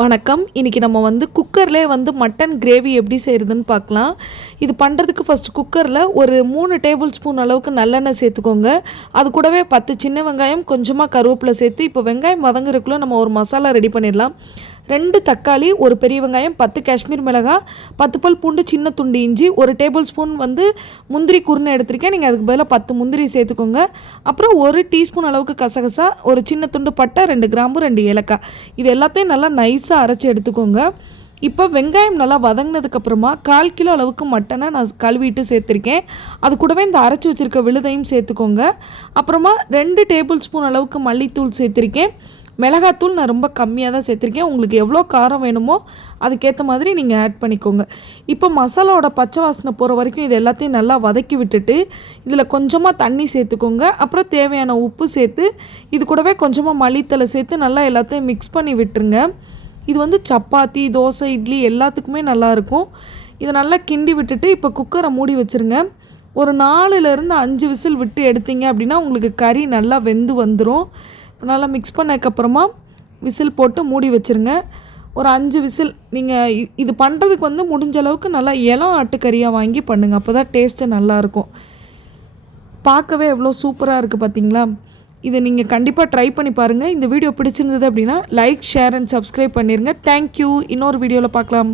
வணக்கம். இன்றைக்கி நம்ம குக்கர்லேயே மட்டன் கிரேவி எப்படி செய்கிறதுன்னு பார்க்கலாம். இது பண்ணுறதுக்கு ஃபஸ்ட்டு குக்கரில் ஒரு 3 டேபிள் ஸ்பூன் அளவுக்கு நல்லெண்ணெய் சேர்த்துக்கோங்க. அது கூடவே 10 சின்ன வெங்காயம், கொஞ்சமாக கருவேப்பிலை சேர்த்து இப்போ வெங்காயம் வதங்குறதுக்குள்ளே நம்ம ஒரு மசாலா ரெடி பண்ணிடலாம். 2 தக்காளி, ஒரு பெரிய வெங்காயம், 10 காஷ்மீர் மிளகாய், 10 பல் பூண்டு, சின்ன துண்டு இஞ்சி, ஒரு டேபிள் ஸ்பூன் முந்திரி குருணை எடுத்திருக்கேன். நீங்கள் அதுக்கு பதிலாக 10 முந்திரி சேர்த்துக்கோங்க. அப்புறம் 1 டீஸ்பூன் அளவுக்கு கசகசா, ஒரு சின்ன துண்டு பட்டை, 2 கிராம்பு, 2 ஏலக்காய். இது எல்லாத்தையும் நல்லா நைஸாக அரைச்சி எடுத்துக்கோங்க. இப்போ வெங்காயம் நல்லா வதங்கினதுக்கப்புறமா 1/4 கிலோ அளவுக்கு மட்டனை நான் கழுவிட்டு சேர்த்துருக்கேன். அது கூடவே இந்த அரைச்சி வச்சுருக்க விழுதையும் சேர்த்துக்கோங்க. அப்புறமா 2 டேபிள் ஸ்பூன் அளவுக்கு மல்லித்தூள் சேர்த்துருக்கேன். மிளகாத்தூள் நான் ரொம்ப கம்மியாக தான் சேர்த்துருக்கேன். உங்களுக்கு எவ்வளோ காரம் வேணுமோ அதுக்கேற்ற மாதிரி நீங்கள் ஆட் பண்ணிக்கோங்க. இப்போ மசாலாவோட பச்சை வாசனை போகிற வரைக்கும் இது எல்லாத்தையும் நல்லா வதக்கி விட்டுட்டு இதில் கொஞ்சமாக தண்ணி சேர்த்துக்கோங்க. அப்புறம் தேவையான உப்பு சேர்த்து இது கூடவே கொஞ்சமாக மல்லித்தலை சேர்த்து நல்லா எல்லாத்தையும் மிக்ஸ் பண்ணி விட்டுருங்க. இது சப்பாத்தி, தோசை, இட்லி எல்லாத்துக்குமே நல்லாயிருக்கும். இதை நல்லா கிண்டி விட்டுட்டு இப்போ குக்கரை மூடி வச்சுருங்க. ஒரு 4லேருந்து 5 விசில் விட்டு எடுத்தீங்க அப்படின்னா உங்களுக்கு கறி நல்லா வெந்து வந்துடும். இப்போ நல்லா மிக்ஸ் பண்ணதுக்கப்புறமா விசில் போட்டு மூடி வச்சுருங்க. ஒரு 5 விசில். நீங்கள் இது பண்ணுறதுக்கு முடிஞ்ச அளவுக்கு நல்லா இளம் ஆட்டுக்கறியாக வாங்கி பண்ணுங்கள். அப்போ தான் டேஸ்ட்டு நல்லாயிருக்கும். பார்க்கவே எவ்வளோ சூப்பராக இருக்குது பார்த்தீங்களா? இதை நீங்கள் கண்டிப்பாக ட்ரை பண்ணி பாருங்கள். இந்த வீடியோ பிடிச்சிருந்தது அப்படின்னா லைக், ஷேர் அண்ட் சப்ஸ்கிரைப் பண்ணிடுங்க. தேங்க்யூ. இன்னொரு வீடியோவில் பார்க்கலாம்.